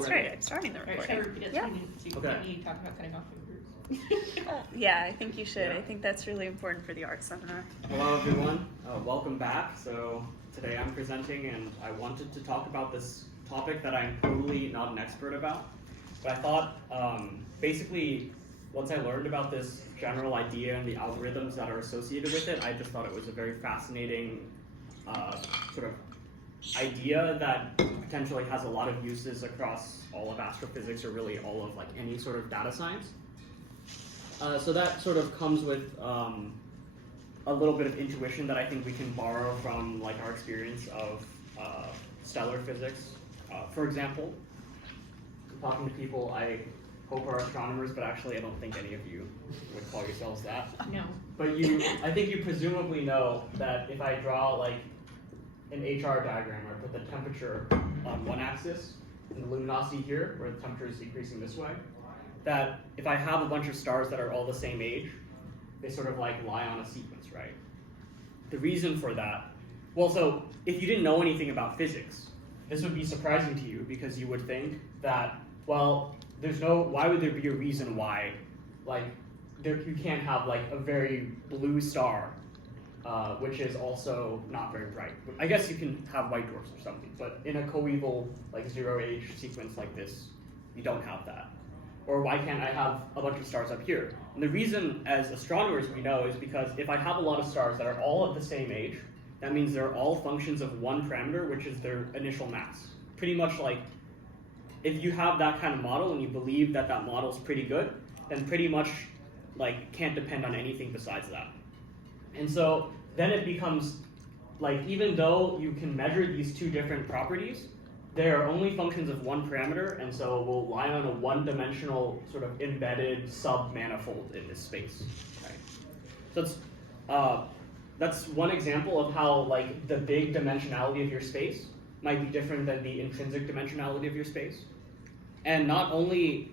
That's right, I'm starting the Alright, should I recording. repeat it? Yeah. So you Okay. can you talk about cutting off fingers. Yeah, I think you should. Yeah. I think that's really important for the art seminar. Hello everyone, welcome back. So today I'm presenting and I wanted to talk about this topic that I'm totally not an expert about. But I thought basically once I learned about this general idea and the algorithms that are associated with it, I just thought it was a very fascinating sort of idea that potentially has a lot of uses across all of astrophysics or really all of like any sort of data science. So that sort of comes with a little bit of intuition that I think we can borrow from like our experience of stellar physics. For example, talking to people I hope are astronomers, but actually I don't think any of you would call yourselves that. No. But I think you presumably know that if I draw like an HR diagram or put the temperature on one axis and the luminosity here, where the temperature is decreasing this way, that if I have a bunch of stars that are all the same age, they sort of like lie on a sequence, right? The reason for that, well, so if you didn't know anything about physics, this would be surprising to you because you would think that, well, why would there be a reason why, like, you can't have like a very blue star, which is also not very bright. I guess you can have white dwarfs or something, but in a coeval, like zero-age sequence like this, you don't have that. Or why can't I have a bunch of stars up here? And the reason, as astronomers, we know is because if I have a lot of stars that are all of the same age, that means they're all functions of one parameter, which is their initial mass. Pretty much like, if you have that kind of model and you believe that that model is pretty good, then pretty much like can't depend on anything besides that. And so then it becomes like, even though you can measure these two different properties, they are only functions of one parameter, and so will lie on a one-dimensional sort of embedded sub-manifold in this space. Right? So that's one example of how like the big dimensionality of your space might be different than the intrinsic dimensionality of your space. And not only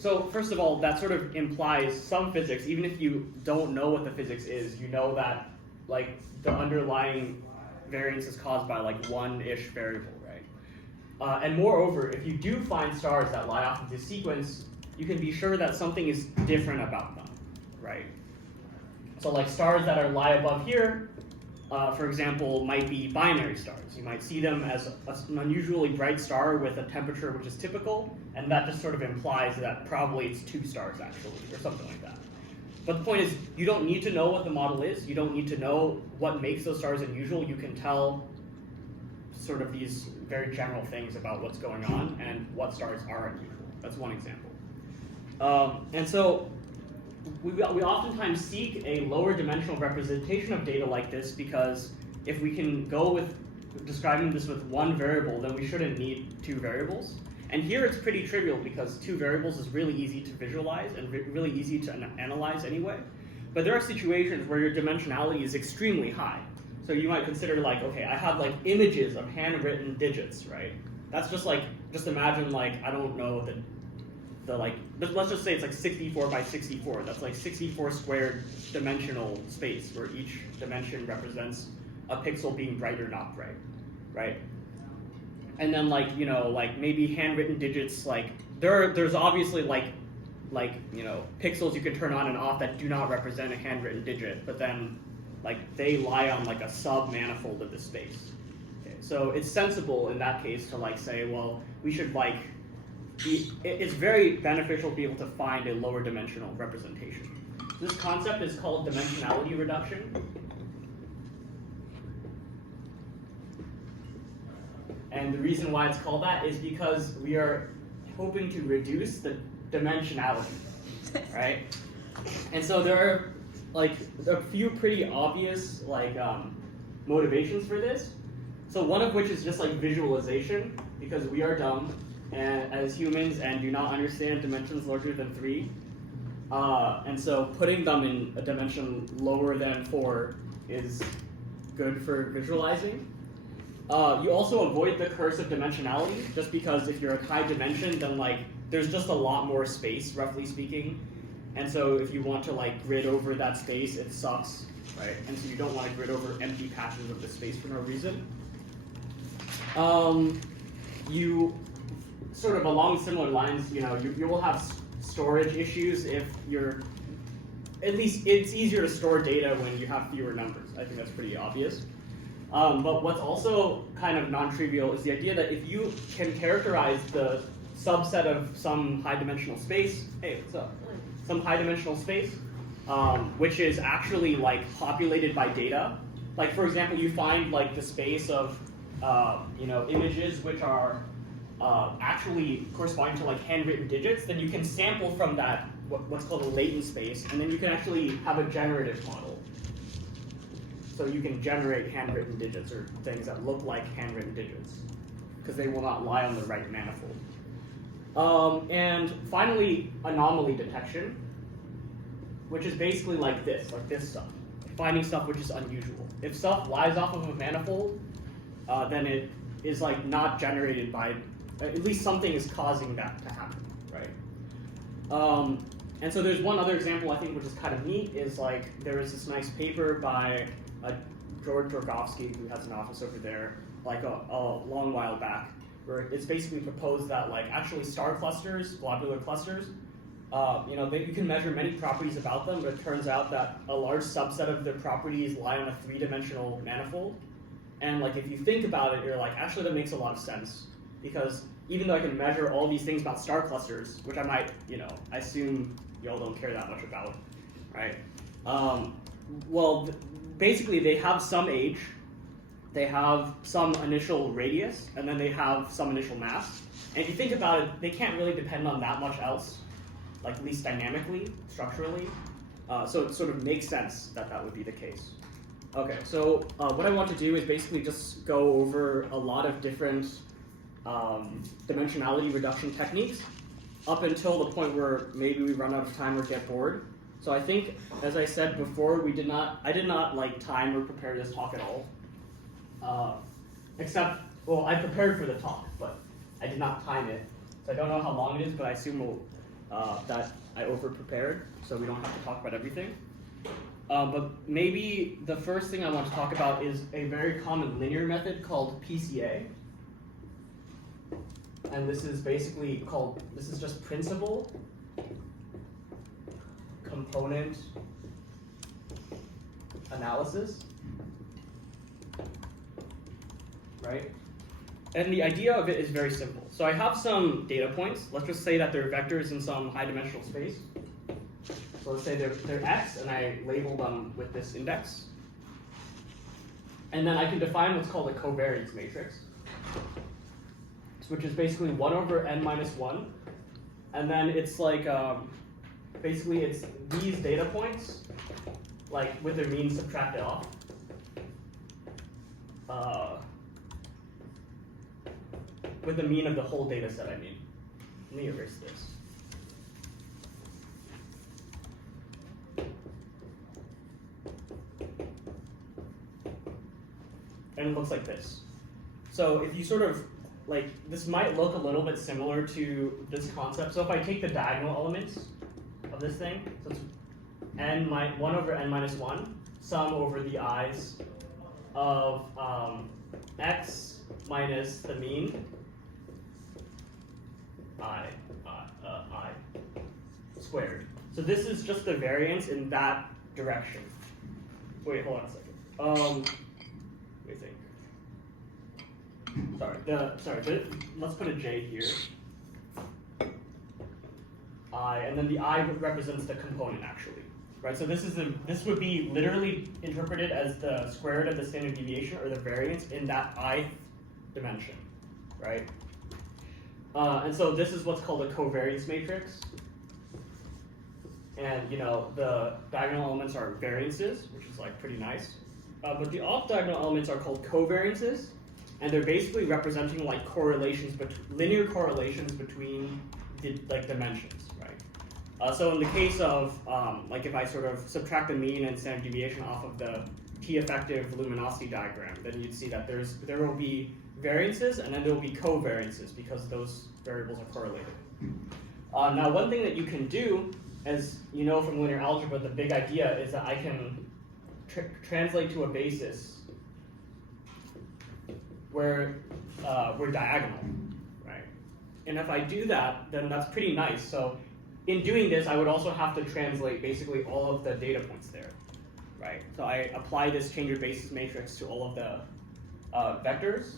so first of all, that sort of implies some physics, even if you don't know what the physics is, you know that like the underlying variance is caused by like one-ish variable, right? And moreover, if you do find stars that lie off of this sequence, you can be sure that something is different about them, right? So like stars that lie above here, for example, might be binary stars. You might see them as an unusually bright star with a temperature which is typical, and that just sort of implies that probably it's two stars actually, or something like that. But the point is, you don't need to know what the model is. You don't need to know what makes those stars unusual. You can tell sort of these very general things about what's going on and what stars are unusual. That's one example. And so we oftentimes seek a lower dimensional representation of data like this because if we can go with describing this with one variable, then we shouldn't need two variables. And here it's pretty trivial because two variables is really easy to visualize and really easy to analyze anyway. But there are situations where your dimensionality is extremely high. So you might consider like, okay, I have like images of handwritten digits, right? That's just imagine like, I don't know, let's just say it's like 64 by 64. That's like 64 squared dimensional space where each dimension represents a pixel being bright or not bright, right? And then like, you know, like maybe handwritten digits, like there's obviously like, you know, pixels you can turn on and off that do not represent a handwritten digit, but then like they lie on like a sub-manifold of the space. Okay, so it's sensible in that case to like say, well, we should like, it's very beneficial to be able to find a lower dimensional representation. This concept is called dimensionality reduction. And the reason why it's called that is because we are hoping to reduce the dimensionality, right? And so there are like a few pretty obvious like motivations for this. So one of which is just like visualization, because we are dumb and as humans and do not understand dimensions larger than 3. And so putting them in a dimension lower than 4 is good for visualizing. You also avoid the curse of dimensionality, just because if you're at high dimension, then like there's just a lot more space, roughly speaking. And so if you want to like grid over that space, it sucks, right? And so you don't want to grid over empty patches of the space for no reason. You sort of along similar lines, you will have storage issues if you're, at least it's easier to store data when you have fewer numbers. I think that's pretty obvious. But what's also kind of non-trivial is the idea that if you can characterize the subset of some high-dimensional space, hey, what's up? Some high-dimensional space, which is actually like populated by data. Like for example, you find like the space of images which are actually corresponding to like handwritten digits. Then you can sample from that what's called a latent space, and then you can actually have a generative model. So you can generate handwritten digits or things that look like handwritten digits because they will not lie on the right manifold. And finally, anomaly detection, which is basically like this stuff, finding stuff which is unusual. If stuff lies off of a manifold, then it is like not generated by, at least something is causing that to happen, right? And so there's one other example I think which is kind of neat, is like there is this nice paper by George Drogowski, who has an office over there, like a long while back, where it's basically proposed that like actually star clusters, globular clusters, you can measure many properties about them, but it turns out that a large subset of their properties lie on a three-dimensional manifold. And like if you think about it, you're like, actually that makes a lot of sense, because even though I can measure all these things about star clusters, which I might, I assume y'all don't care that much about, right? Basically they have some age, they have some initial radius, and then they have some initial mass. And if you think about it, they can't really depend on that much else, like at least dynamically, structurally. So it sort of makes sense that that would be the case. Okay, so what I want to do is basically just go over a lot of different dimensionality reduction techniques up until the point where maybe we run out of time or get bored. So I think, as I said before, I did not like time or prepare this talk at all. Except, well, I prepared for the talk, but I did not time it. So I don't know how long it is, but I assume that I over-prepared, so we don't have to talk about everything. But maybe the first thing I want to talk about is a very common linear method called PCA. And this is basically this is just principal component analysis, right? And the idea of it is very simple. So I have some data points. Let's just say that they're vectors in some high-dimensional space. So let's say they're x, and I label them with this index. And then I can define what's called a covariance matrix, which is basically 1 over n minus 1. And then it's like, basically it's these data points, like with their mean subtracted off. With the mean of the whole data set, I mean. Let me erase this. And it looks like this. So if you sort of, like, this might look a little bit similar to this concept. So if I take the diagonal elements of this thing, so it's 1 over n minus 1, sum over the i's of x minus the mean, I squared. So this is just the variance in that direction. Wait, hold on a second. Let me think. Let's put a j here. And then the I represents the component actually, right? So this would be literally interpreted as the square root of the standard deviation or the variance in that ith dimension, right? And so this is what's called a covariance matrix. And the diagonal elements are variances, which is like pretty nice. But the off-diagonal elements are called covariances, and they're basically representing like linear correlations between dimensions, right? So in the case of like if I sort of subtract the mean and standard deviation off of the T-effective luminosity diagram, then you'd see that there will be variances and then there will be covariances because those variables are correlated. Now, one thing that you can do, as you know from linear algebra, the big idea is that I can translate to a basis where we're diagonal, right? And if I do that, then that's pretty nice. So in doing this, I would also have to translate basically all of the data points there, right? So I apply this change of basis matrix to all of the vectors.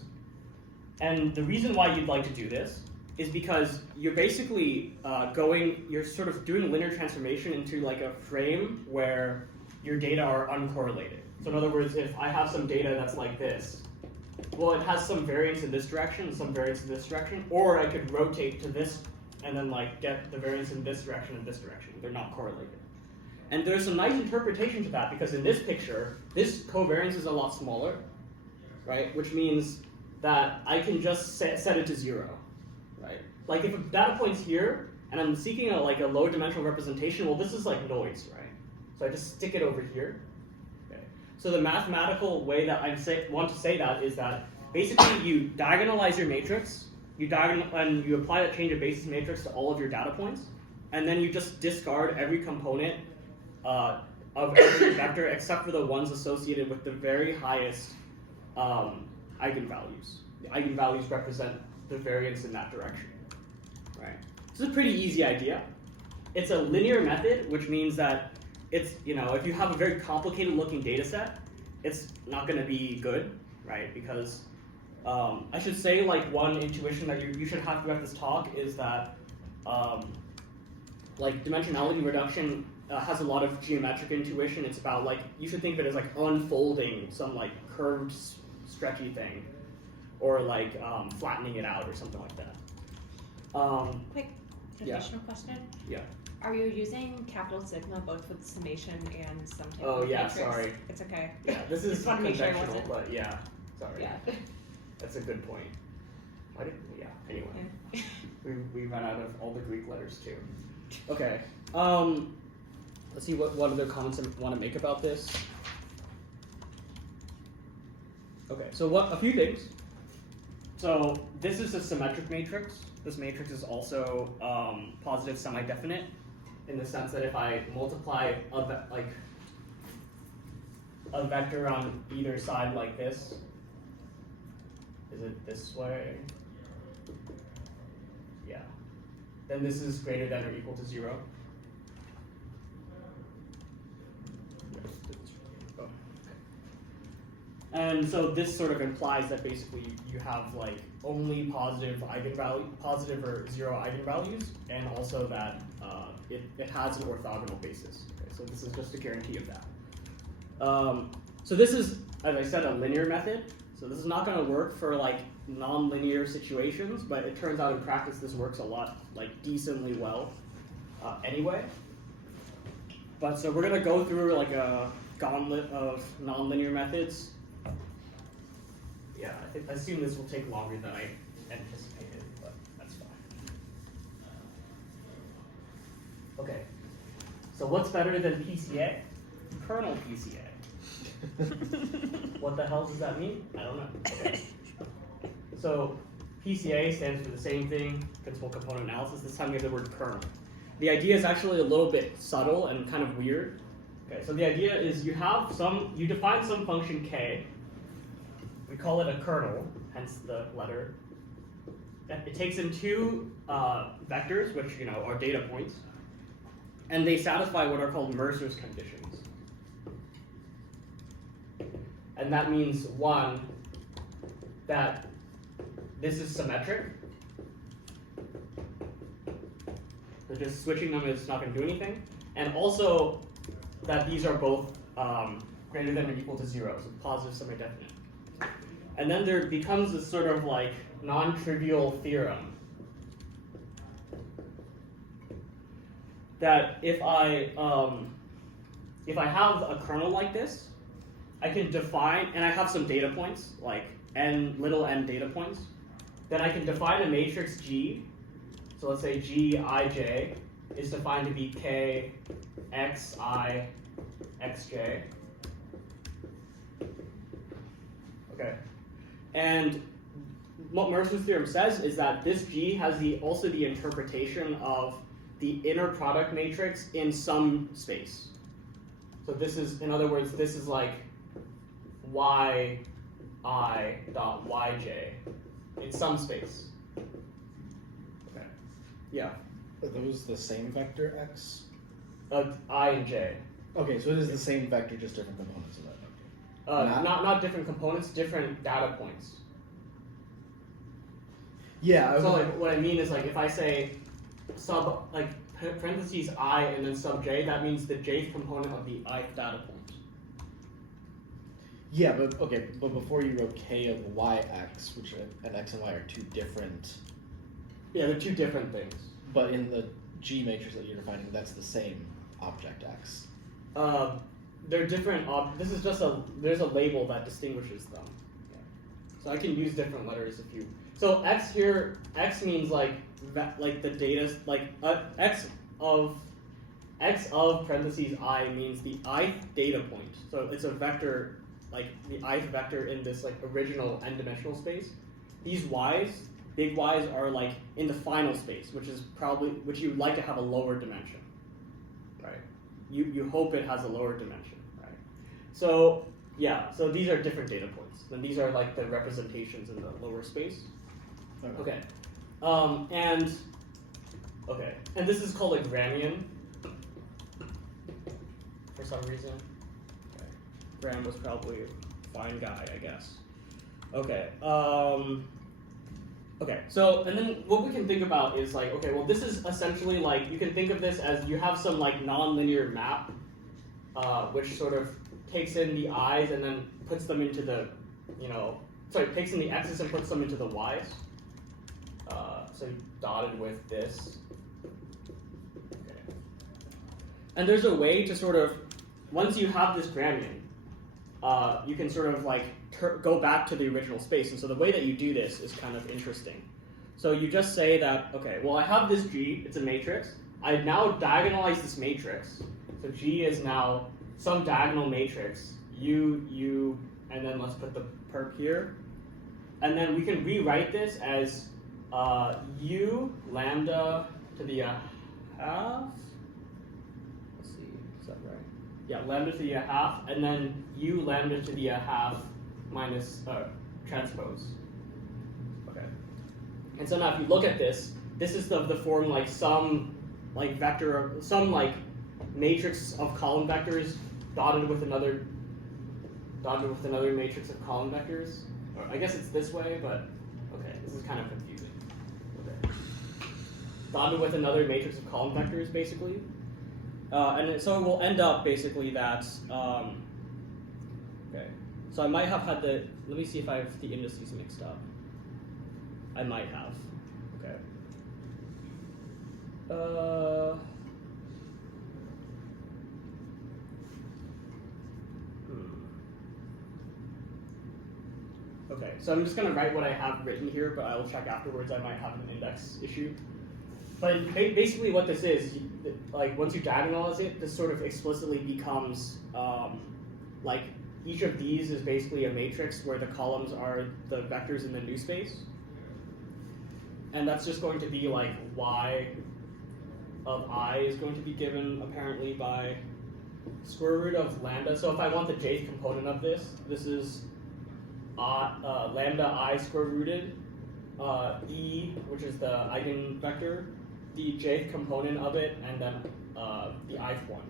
And the reason why you'd like to do this is because you're basically you're sort of doing linear transformation into like a frame where your data are uncorrelated. So in other words, if I have some data that's like this, well, it has some variance in this direction and some variance in this direction, or I could rotate to this and then like get the variance in this direction and this direction. They're not correlated. And there's a nice interpretation to that because in this picture, this covariance is a lot smaller, right? Which means that I can just set it to 0, right? Like if a data point's here and I'm seeking a low dimensional representation, well, this is like noise, right? So I just stick it over here. Okay. So the mathematical way that I want to say that is that basically you diagonalize your matrix, and you apply that change of basis matrix to all of your data points, and then you just discard every component of every vector except for the ones associated with the very highest eigenvalues. The eigenvalues represent the variance in that direction, right? So it's a pretty easy idea. It's a linear method, which means that it's, if you have a very complicated looking data set, it's not going to be good, right? Because I should say, like, one intuition that you should have throughout this talk is that like dimensionality reduction has a lot of geometric intuition. It's about like, you should think of it as like unfolding some like curved stretchy thing, or like flattening it out or something like that. Quick additional question. Yeah. Are you using capital sigma both for the summation and some type Oh of yeah, matrix? sorry. It's okay. Yeah, this is Just wanted to make sure it conventional, wasn't- but yeah, sorry. Yeah. That's a good point. Yeah, anyway. Yeah. We ran out of all the Greek letters too. Okay. Let's see what other comments I want to make about this. Okay, so a few things. So this is a symmetric matrix. This matrix is also positive semi-definite in the sense that if I multiply a vector on either side like this, is it this way? Yeah. Then this is greater than or equal to 0. Oh, okay. And so this sort of implies that basically you have like only positive or 0 eigenvalues, and also that it has an orthogonal basis. Okay, so this is just a guarantee of that. So this is, as I said, a linear method. So this is not going to work for like non-linear situations, but it turns out in practice this works a lot, like decently well anyway. But so we're going to go through like a gauntlet of non-linear methods. Yeah, I assume this will take longer than I anticipated, but that's fine. Okay, so what's better than PCA? Kernel PCA. What the hell does that mean? I don't know. Okay. So PCA stands for the same thing, principal component analysis. This time we have the word kernel. The idea is actually a little bit subtle and kind of weird. Okay, so the idea is you define some function k. We call it a kernel, hence the letter. It takes in two vectors, which are data points, and they satisfy what are called Mercer's conditions. And that means, one, that this is symmetric. So just switching them is not going to do anything. And also that these are both greater than or equal to 0, so positive semi-definite. And then there becomes this sort of like non-trivial theorem that if I have a kernel like this, I can define, and I have some data points, like little n data points, then I can define a matrix G. So let's say Gij is defined to be k, xi, xj. Okay. And what Mercer's theorem says is that this G has also the interpretation of the inner product matrix in some space. So this is, in other words, this is like yi dot yj in some space. Yeah. Are those the same vector x? I and j. Okay, so it is the same vector, just different components of that vector. Not different components, different data points. Yeah. So like what I mean is like if I say sub like parentheses I and then sub j, that means the jth component of the ith data point. Yeah, but okay, but before you wrote k of yx, which and x and y are two different. Yeah, they're two different things. But in the G matrix that you're defining, that's the same object x. They're different. This is just there's a label that distinguishes them. So I can use different letters if you. So x here, x means like the data, like x of parentheses I means the ith data point. So it's a vector, like the ith vector in this like original n-dimensional space. These y's, big y's, are like in the final space, which you'd like to have a lower dimension, right? You hope it has a lower dimension, right? So yeah, so these are different data points. And these are like the representations in the lower space. Okay. And this is called a Gramian for some reason. Okay. Graham was probably a fine guy, I guess. Okay. Okay. So, and then what we can think about is like, okay, well, this is essentially like, you can think of this as you have some like nonlinear map, which sort of takes in the i's and then puts them into the, takes in the x's and puts them into the y's. So dotted with this. Okay. And there's a way to sort of, once you have this Gramian, you can sort of like go back to the original space. And so the way that you do this is kind of interesting. So you just say that, okay, well, I have this G, it's a matrix. I now diagonalize this matrix. So G is now some diagonal matrix, U, and then let's put the perp here. And then we can rewrite this as U lambda to the half. Let's see, is that right? Yeah, lambda to the half, and then U lambda to the half minus transpose. Okay. And so now if you look at this, this is the form like some like vector, some like matrix of column vectors dotted with another matrix of column vectors. Or I guess it's this way, but okay, this is kind of confusing. Okay. Dotted with another matrix of column vectors, basically. And so it will end up basically that, okay. So I might have had let me see if I have the indices mixed up. I might have, okay. Okay, so I'm just going to write what I have written here, but I will check afterwards. I might have an index issue. But basically what this is, like once you diagonalize it, this sort of explicitly becomes, like each of these is basically a matrix where the columns are the vectors in the new space. And that's just going to be like y of I is going to be given apparently by square root of lambda. So if I want the jth component of this, this is lambda I square rooted, E, which is the eigenvector, the jth component of it, and then the ith one.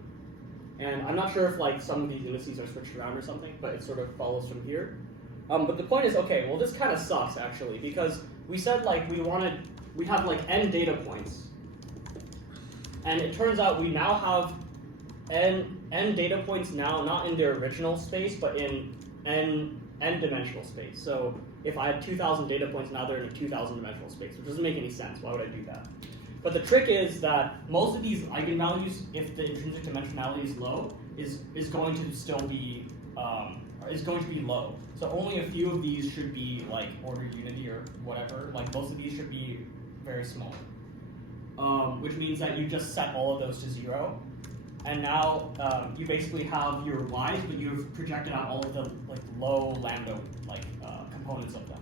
And I'm not sure if like some of these indices are switched around or something, but it sort of follows from here. But the point is, okay, well this kind of sucks actually, because we said like we have like n data points, and it turns out we now have n data points now not in their original space, but in n-dimensional space. So if I had 2,000 data points, now they're in a 2,000 dimensional space, which doesn't make any sense. Why would I do that? But the trick is that most of these eigenvalues, if the intrinsic dimensionality is low, is going to still be low. So only a few of these should be like order unity or whatever. Like most of these should be very small, which means that you just set all of those to 0. And now you basically have your y's, but you've projected out all of the like low lambda components of them.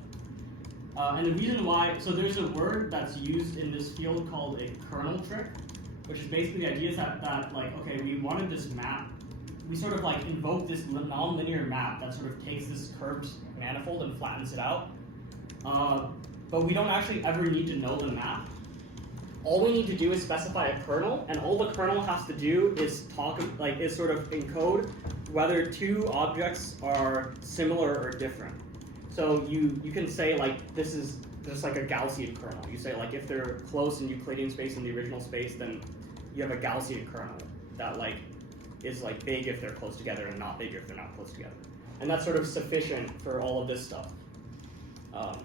And the reason why, so there's a word that's used in this field called a kernel trick, which is basically the idea is that like, okay, we wanted this map, we sort of like invoke this nonlinear map that sort of takes this curved manifold and flattens it out. But we don't actually ever need to know the map. all we need to do is specify a kernel, and all the kernel has to do is is sort of encode whether two objects are similar or different. So you can say like this is just like a Gaussian kernel. You say like if they're close in Euclidean space in the original space, then you have a Gaussian kernel that like is like big if they're close together and not big if they're not close together. And that's sort of sufficient for all of this stuff.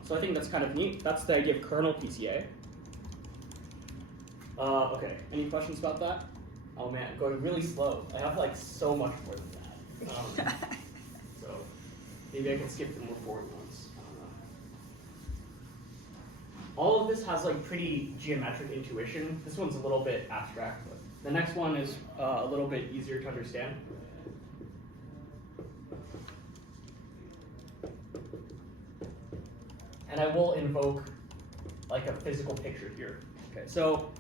So I think that's kind of neat. That's the idea of kernel PCA. Okay, any questions about that? Oh man, going really slow. I have like so much more than that. So maybe I can skip the more boring ones. I don't know. All of this has like pretty geometric intuition. This one's a little bit abstract, but the next one is a little bit easier to understand. And I will invoke like a physical picture here. Okay, so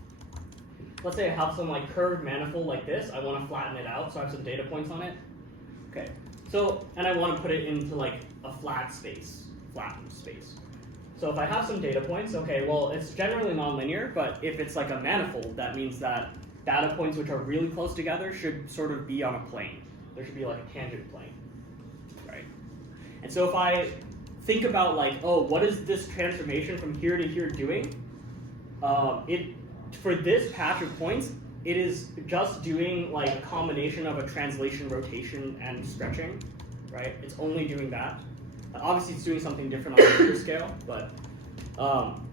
let's say I have some like curved manifold like this. I want to flatten it out, so I have some data points on it. Okay, so and I want to put it into like a flattened space. So if I have some data points, okay, well it's generally nonlinear, but if it's like a manifold, that means that data points which are really close together should sort of be on a plane. There should be like a tangent plane, right? And so if I think about like, oh, what is this transformation from here to here doing? For this patch of points, it is just doing like a combination of a translation, rotation, and stretching, right? It's only doing that. Obviously, it's doing something different on a bigger scale, but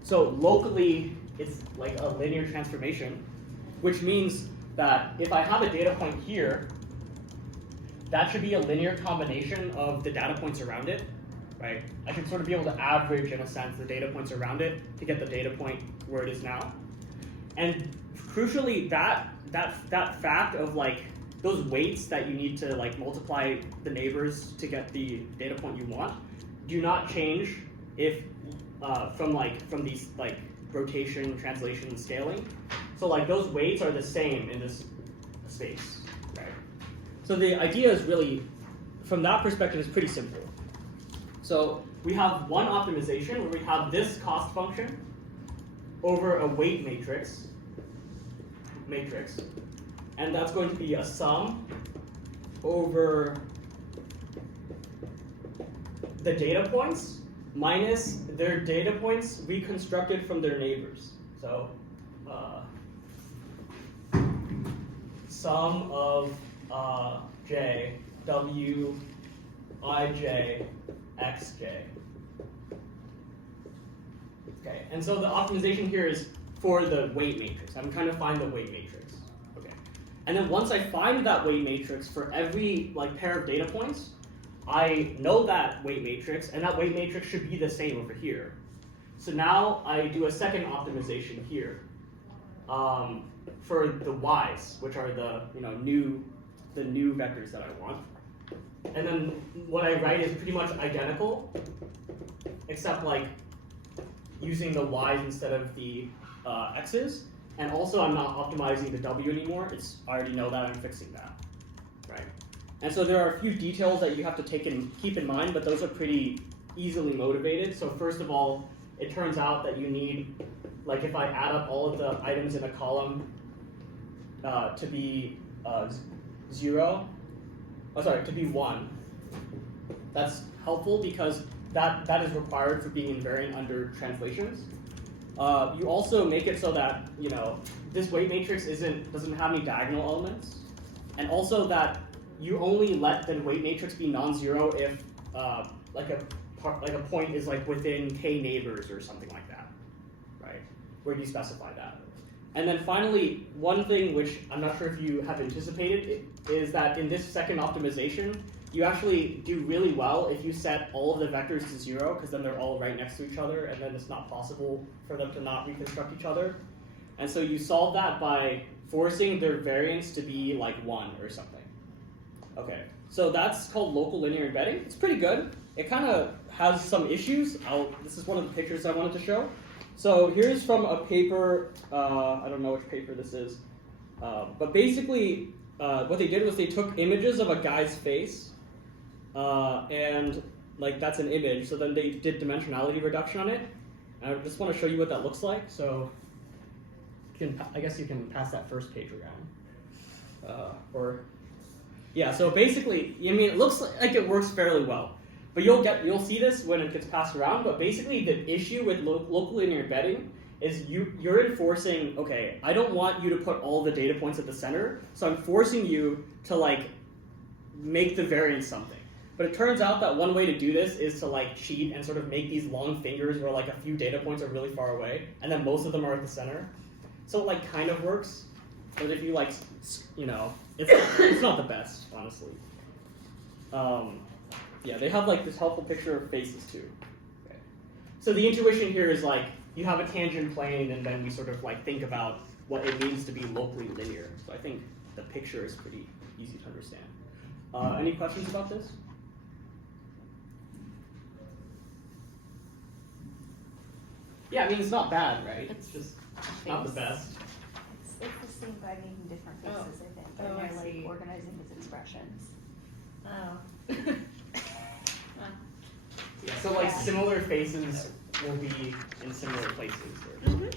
so locally, it's like a linear transformation, which means that if I have a data point here, that should be a linear combination of the data points around it, right? I should sort of be able to average, in a sense, the data points around it to get the data point where it is now. And crucially, that fact of like those weights that you need to like multiply the neighbors to get the data point you want do not change if from these like rotation, translation, and scaling. So like those weights are the same in this space, right? So the idea is really, from that perspective, is pretty simple. So we have one optimization where we have this cost function over a weight matrix, and that's going to be a sum over the data points minus their data points reconstructed from their neighbors. So sum of j, w, ij, xj. Okay, and so the optimization here is for the weight matrix. I'm trying to find the weight matrix. Okay, and then once I find that weight matrix for every like pair of data points, I know that weight matrix, and that weight matrix should be the same over here. So now I do a second optimization here for the y's, which are the new vectors that I want. And then what I write is pretty much identical, except like using the y's instead of the x's. And also I'm not optimizing the w anymore. I already know that I'm fixing that, right? And so there are a few details that you have to keep in mind, but those are pretty easily motivated. So first of all, it turns out that you need, like if I add up all of the items in a column to be to be 1. That's helpful because that is required for being invariant under translations. You also make it so that this weight matrix doesn't have any diagonal elements, and also that you only let the weight matrix be non-zero if like a point is like within k neighbors or something like that, right? Where you specify that. And then finally, one thing which I'm not sure if you have anticipated is that in this second optimization, you actually do really well if you set all of the vectors to 0, because then they're all right next to each other, and then it's not possible for them to not reconstruct each other. And so you solve that by forcing their variance to be like 1 or something. Okay, so that's called local linear embedding. It's pretty good. It kind of has some issues. This is one of the pictures I wanted to show. So here's from a paper, I don't know which paper this is, but basically what they did was they took images of a guy's face, and like that's an image, so then they did dimensionality reduction on it. And I just want to show you what that looks like. So I guess you can pass that first page around. So basically, I mean, it looks like it works fairly well. But you'll see this when it gets passed around, but basically the issue with local linear embedding is you're enforcing, okay, I don't want you to put all the data points at the center, so I'm forcing you to like make the variance something. But it turns out that one way to do this is to like cheat and sort of make these long fingers where like a few data points are really far away, and then most of them are at the center. So it like kind of works, but if you like, it's not the best, honestly. Yeah, they have like this helpful picture of faces too. Okay. So the intuition here is like you have a tangent plane, and then we sort of like think about what it means to be locally linear. So I think the picture is pretty easy to understand. Any questions about this? Yeah, I mean, it's not bad, right? It's just not the best. It's the same by making different faces, I think. Oh, And I they're like see. organizing his expressions. Oh. Yeah, so like Yeah. similar faces will be in similar places. Mm-hmm.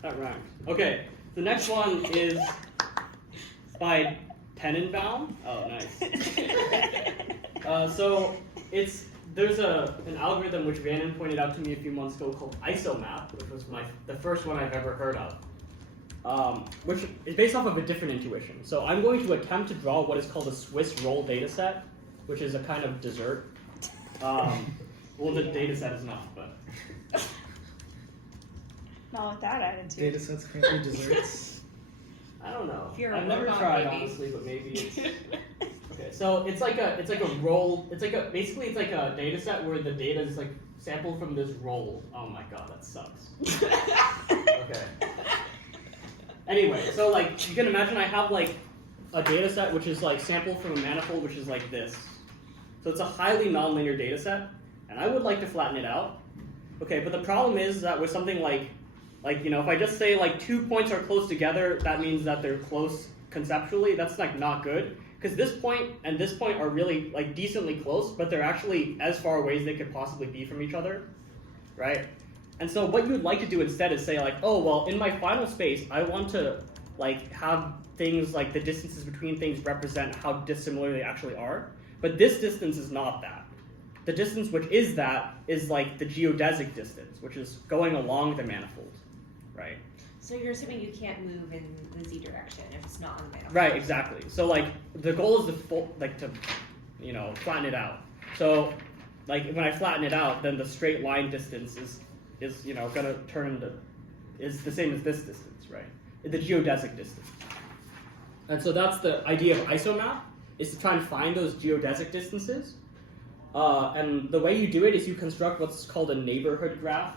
That rhymed. Okay, the next one is by Tenenbaum. Oh, nice. So there's an algorithm which Rhiannon pointed out to me a few months ago called ISOMAP, which was the first one I've ever heard of, which is based off of a different intuition. So I'm going to attempt to draw what is called a Swiss roll data set, which is a kind of dessert. Well, the data set is not, but Not with that attitude. Data sets, cranky desserts. I don't know. If you're I've a never robot, tried, maybe. honestly, but maybe it's okay. So it's like a roll. Basically it's like a data set where the data is like sampled from this roll. Oh my god, that sucks. Okay. Anyway, so like you can imagine I have like a data set which is like sampled from a manifold which is like this. So it's a highly nonlinear data set, and I would like to flatten it out. Okay, but the problem is that with something like if I just say like 2 points are close together, that means that they're close conceptually. That's like not good, because this point and this point are really like decently close, but they're actually as far away as they could possibly be from each other, right? And so what you would like to do instead is say like, oh well, in my final space, I want to like have things like the distances between things represent how dissimilar they actually are. But this distance is not that. The distance which is that is like the geodesic distance, which is going along the manifold, right? So you're assuming you can't move in the z direction if it's not on the manifold. Right, exactly. So like the goal is to flatten it out. So like when I flatten it out, then the straight line distance is gonna turn into is the same as this distance, right? The geodesic distance. And so that's the idea of ISOMAP, is to try and find those geodesic distances. And the way you do it is you construct what's called a neighborhood graph,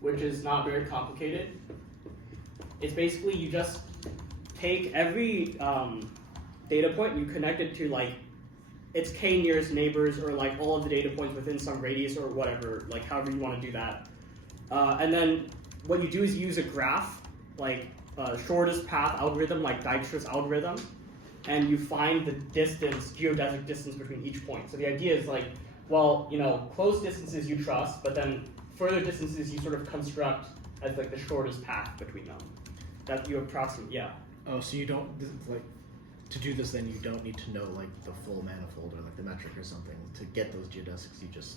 which is not very complicated. It's basically you just take every data point, you connect it to like its k nearest neighbors, or like all of the data points within some radius or whatever, like however you want to do that. And then what you do is use a graph, like shortest path algorithm, like Dijkstra's algorithm, and you find the distance, geodesic distance between each point. So the idea is like, well, close distances you trust, but then further distances you sort of construct as like the shortest path between them. That you approximate, yeah. Oh, so you don't like to do this. Then you don't need to know like the full manifold or like the metric or something to get those geodesics. You just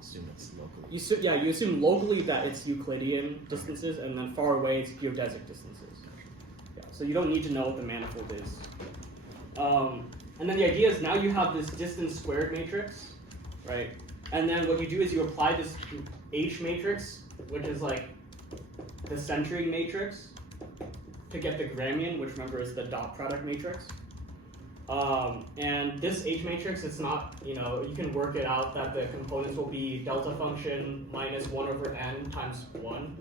assume it's locally. You assume locally that it's Euclidean distances, and then far away it's geodesic distances. Yeah, so you don't need to know what the manifold is. And then the idea is now you have this distance squared matrix, right? And then what you do is you apply this H matrix, which is like the centering matrix, to get the Gramian, which remember is the dot product matrix. And this H matrix, it's not, you can work it out that the components will be delta function minus 1 over n times 1,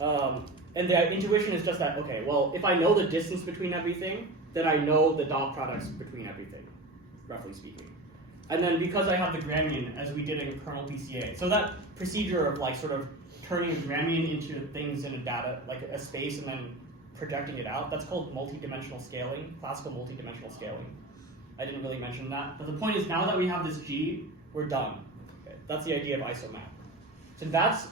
right? And the intuition is just that, okay, well, if I know the distance between everything, then I know the dot products between everything, roughly speaking. And then because I have the Gramian, as we did in kernel PCA, so that procedure of like sort of turning a Gramian into things in a data, like a space, and then projecting it out, that's called multidimensional scaling, classical multidimensional scaling. I didn't really mention that, but the point is now that we have this G, we're done. Okay. That's the idea of ISOMAP. So that's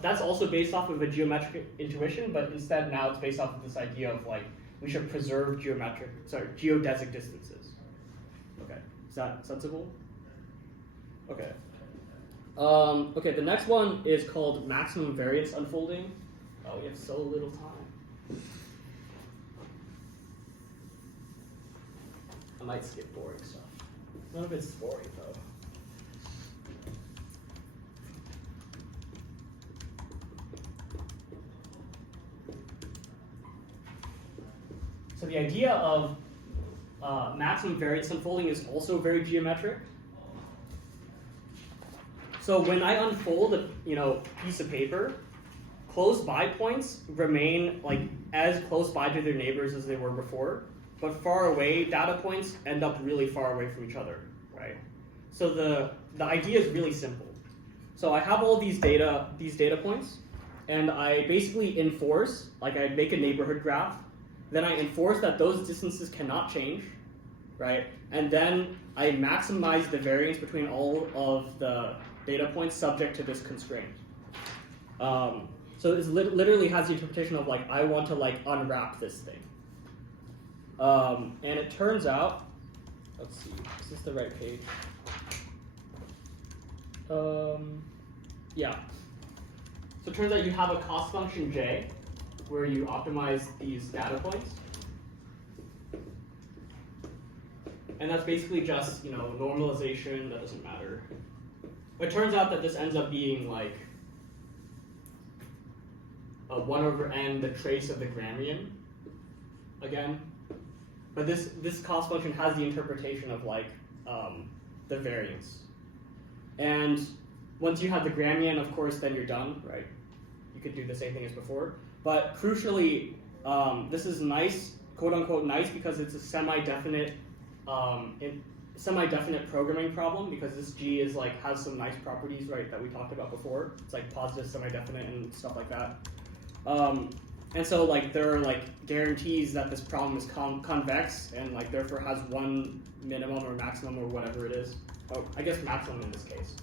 that's also based off of a geometric intuition, but instead now it's based off of this idea of like we should preserve geodesic distances. Okay, is that sensible? Okay. Okay, the next one is called maximum variance unfolding. Oh, we have so little time. I might skip boring stuff. None of it's boring though. So the idea of maximum variance unfolding is also very geometric. So when I unfold a piece of paper, close by points remain like as close by to their neighbors as they were before, but far away data points end up really far away from each other, right? So the idea is really simple. So I have all these data points, and I basically enforce, like I make a neighborhood graph, then I enforce that those distances cannot change, right? And then I maximize the variance between all of the data points subject to this constraint. So it literally has the interpretation of like, I want to like unwrap this thing. And it turns out, let's see, is this the right page? Yeah. So it turns out you have a cost function J where you optimize these data points. And that's basically just, normalization, that doesn't matter. But it turns out that this ends up being like a 1 over n, the trace of the Gramian, again. But this cost function has the interpretation of like the variance. And once you have the Gramian, of course, then you're done, right? You could do the same thing as before. But crucially, this is nice, quote unquote nice, because it's a semi-definite programming problem, because this G is like has some nice properties, right, that we talked about before. It's like positive, semi-definite, and stuff like that. And so like there are like guarantees that this problem is convex and like therefore has one minimum or maximum or whatever it is. Oh, I guess maximum in this case.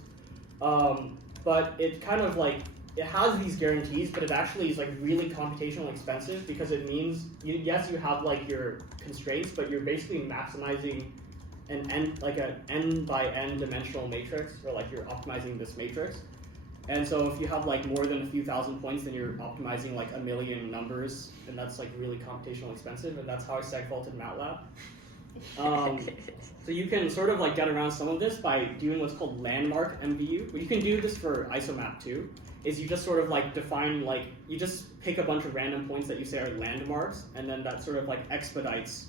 But it kind of like, it has these guarantees, but it actually is like really computationally expensive, because it means, yes, you have like your constraints, but you're basically maximizing an n by n dimensional matrix, or like you're optimizing this matrix. And so if you have like more than a few thousand points, then you're optimizing like a million numbers, and that's like really computationally expensive, and that's how I segfaulted MATLAB. So you can sort of like get around some of this by doing what's called landmark MVU. But you can do this for isomap too, is you just sort of like define, like, you just pick a bunch of random points that you say are landmarks, and then that sort of like expedites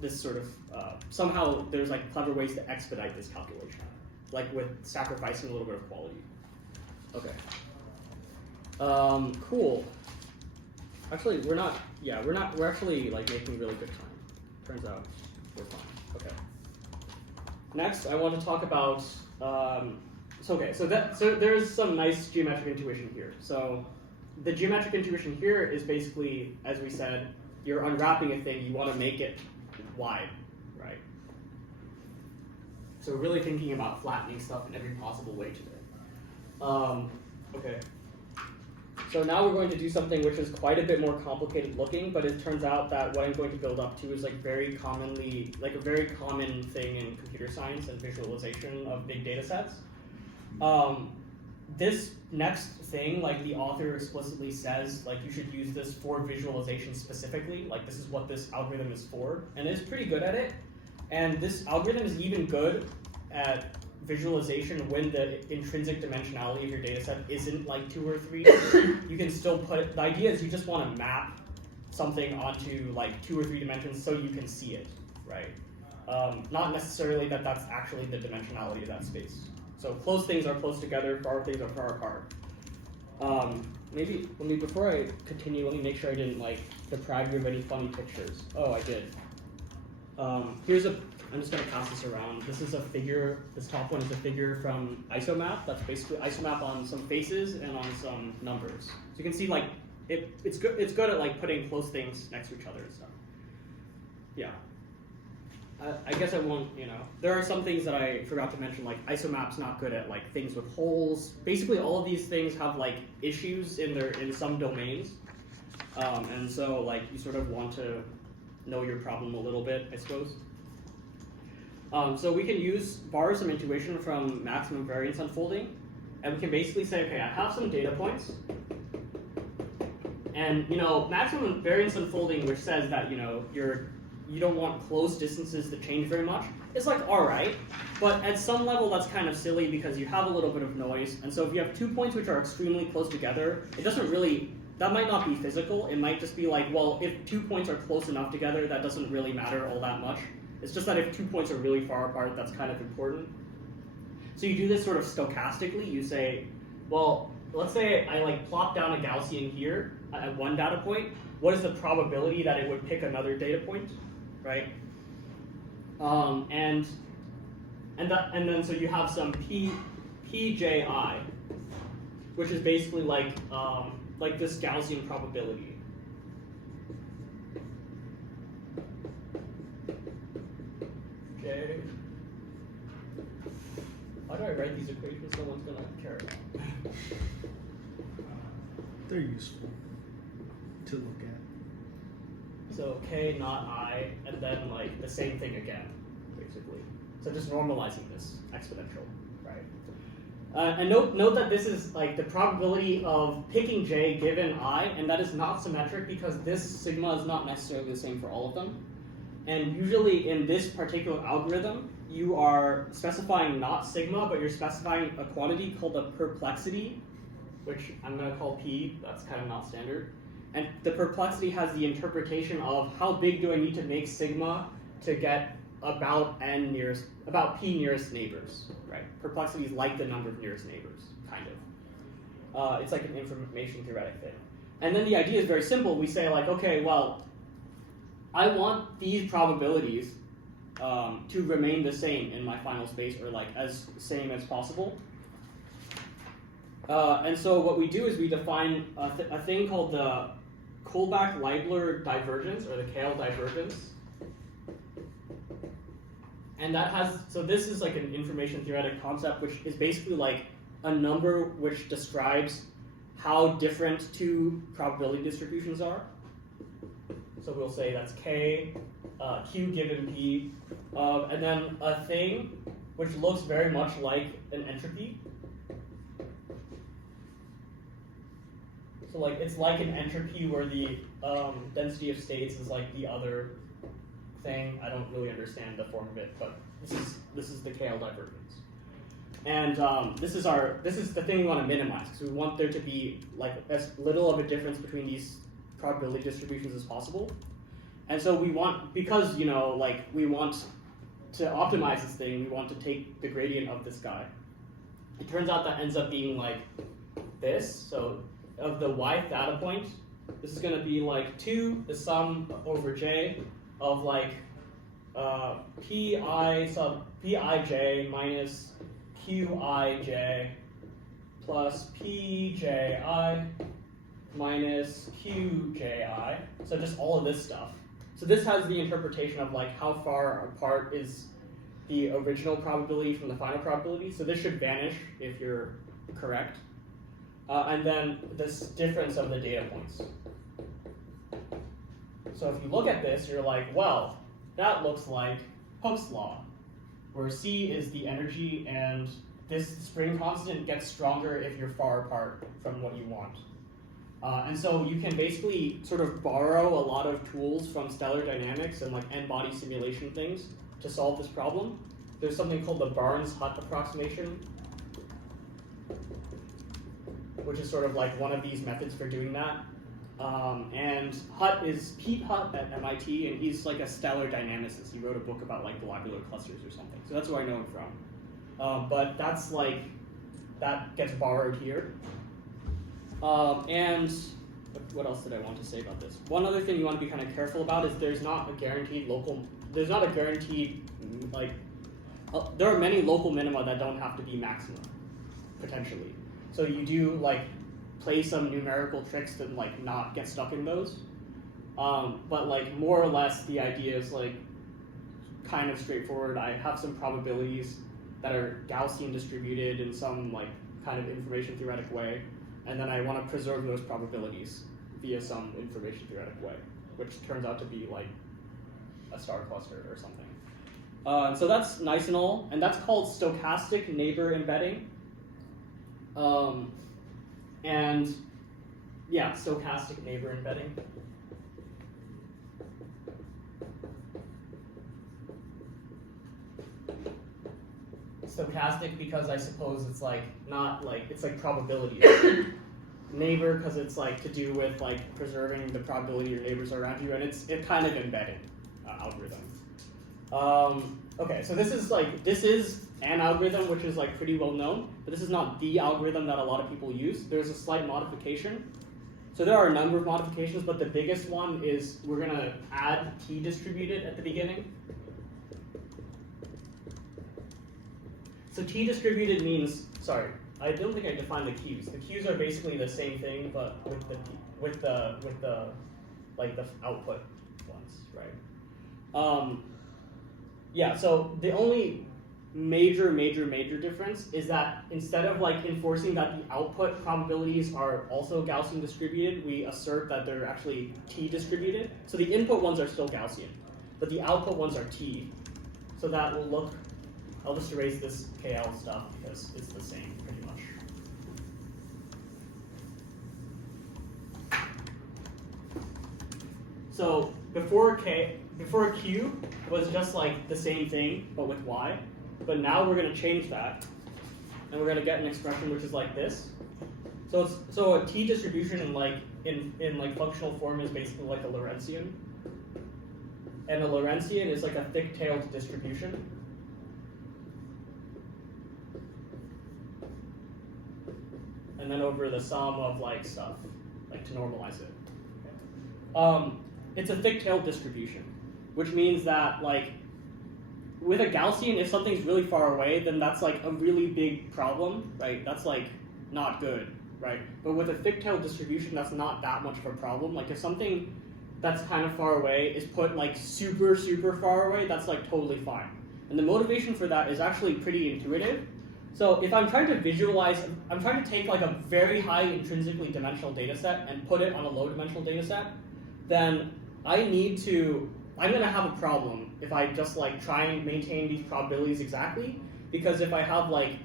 this sort of, somehow there's like clever ways to expedite this calculation, like with sacrificing a little bit of quality. Okay. Cool. Actually, we're actually like making really good time. Turns out we're fine. Okay. Next, I want to talk about, so there's some nice geometric intuition here. So the geometric intuition here is basically, as we said, you're unwrapping a thing, you want to make it wide, right? So really thinking about flattening stuff in every possible way today. Okay. So now we're going to do something which is quite a bit more complicated looking, but it turns out that what I'm going to build up to is like very commonly, like a very common thing in computer science and visualization of big data sets. This next thing, like the author explicitly says, like you should use this for visualization specifically, like this is what this algorithm is for, and it's pretty good at it. And this algorithm is even good at visualization when the intrinsic dimensionality of your data set isn't like 2 or 3. You can still put it, the idea is you just want to map something onto like 2 or 3 dimensions so you can see it, right? Not necessarily that that's actually the dimensionality of that space. So close things are close together, far things are far apart. Before I continue, let me make sure I didn't like deprive you of any funny pictures. Oh, I did. I'm just going to pass this around. This is a figure, this top one is a figure from isomap. That's basically isomap on some faces and on some numbers. So you can see like, it's good at like putting close things next to each other and stuff. Yeah. I guess I won't, there are some things that I forgot to mention, like isomap's not good at like things with holes. Basically all of these things have like issues in some domains. And so like you sort of want to know your problem a little bit, I suppose. So we can borrow some intuition from maximum variance unfolding, and we can basically say, okay, I have some data points, and maximum variance unfolding, which says that you don't want close distances to change very much, is like alright, but at some level that's kind of silly because you have a little bit of noise, and so if you have 2 points which are extremely close together, it doesn't really, that might not be physical, it might just be like, well, if 2 points are close enough together, that doesn't really matter all that much. It's just that if 2 points are really far apart, that's kind of important. So you do this sort of stochastically, you say, well, let's say I like plop down a Gaussian here at one data point, what is the probability that it would pick another data point? Right, and then so you have some pji, which is basically like this Gaussian probability. Okay. How do I write these equations? No one's gonna care about. They're useful to look at. So k not I, and then like the same thing again, basically. So just normalizing this exponential, right? And note that this is like the probability of picking j given I, and that is not symmetric because this sigma is not necessarily the same for all of them. And usually in this particular algorithm, you are specifying not sigma, but you're specifying a quantity called the perplexity, which I'm going to call p. That's kind of not standard. And the perplexity has the interpretation of how big do I need to make sigma to get about p nearest neighbors, right? Perplexity is like the number of nearest neighbors, kind of. It's like an information theoretic thing. And then the idea is very simple. We say like, okay, well, I want these probabilities to remain the same in my final space, or like as same as possible. And so what we do is we define a thing called the Kullback-Leibler divergence, or the KL divergence. And that has, so this is like an information theoretic concept, which is basically like a number which describes how different two probability distributions are. So we'll say that's K, Q given P, and then a thing which looks very much like an entropy. So like it's like an entropy where the density of states is like the other thing. I don't really understand the form of it, but this is the KL divergence. And this is the thing we want to minimize, because we want there to be like as little of a difference between these probability distributions as possible. And so we want, because we want to optimize this thing, we want to take the gradient of this guy. It turns out that ends up being like this. So of the yth data point, this is going to be like 2 the sum over j of like pi sub pij minus qij plus pji minus qji. So just all of this stuff. So this has the interpretation of like how far apart is the original probability from the final probability. So this should vanish if you're correct. And then this difference of the data points. So if you look at this, you're like, well, that looks like Hooke's law, where C is the energy and this spring constant gets stronger if you're far apart from what you want. And so you can basically sort of borrow a lot of tools from stellar dynamics and like n-body simulation things to solve this problem. There's something called the Barnes-Hutt approximation, which is sort of like one of these methods for doing that. And Hutt is Pete Hutt at MIT, and he's like a stellar dynamicist. He wrote a book about like globular clusters or something. So that's where I know him from. But that's like, that gets borrowed here. And what else did I want to say about this? One other thing you want to be kind of careful about is there's not a guaranteed, like, there are many local minima that don't have to be maxima, potentially. So you do like play some numerical tricks to like not get stuck in those. But like more or less the idea is like kind of straightforward. I have some probabilities that are Gaussian distributed in some like kind of information theoretic way, and then I want to preserve those probabilities via some information theoretic way, which turns out to be like a star cluster or something. So that's nice and all, and that's called stochastic neighbor embedding. And yeah, stochastic neighbor embedding. Stochastic because I suppose it's like not like it's like probability. Neighbor because it's like to do with like preserving the probability your neighbors are around you, and it's kind of embedded algorithm. Okay, so this is an algorithm which is like pretty well known, but this is not the algorithm that a lot of people use. There's a slight modification. So there are a number of modifications, but the biggest one is we're gonna add t distributed at the beginning. So t distributed means, sorry, I don't think I defined the Qs. The Qs are basically the same thing, but with the like the output ones, right? Yeah. So the only major difference is that instead of like enforcing that the output probabilities are also Gaussian distributed, we assert that they're actually t distributed. So the input ones are still Gaussian, but the output ones are t. So that will look. I'll just erase this KL stuff because it's the same pretty much. So before Q was just like the same thing but with Y, but now we're going to change that, and we're going to get an expression which is like this. So a T distribution in like functional form is basically like a Lorentzian, and a Lorentzian is like a thick-tailed distribution. And then over the sum of like stuff, like to normalize it. It's a thick-tailed distribution, which means that like with a Gaussian, if something's really far away, then that's like a really big problem, right? That's like not good, right? But with a thick-tailed distribution, that's not that much of a problem. Like if something that's kind of far away is put like super far away, that's like totally fine. And the motivation for that is actually pretty intuitive. So if I'm trying to visualize, I'm trying to take like a very high intrinsically dimensional data set and put it on a low dimensional data set, then I'm going to have a problem if I just like try and maintain these probabilities exactly, because if I have like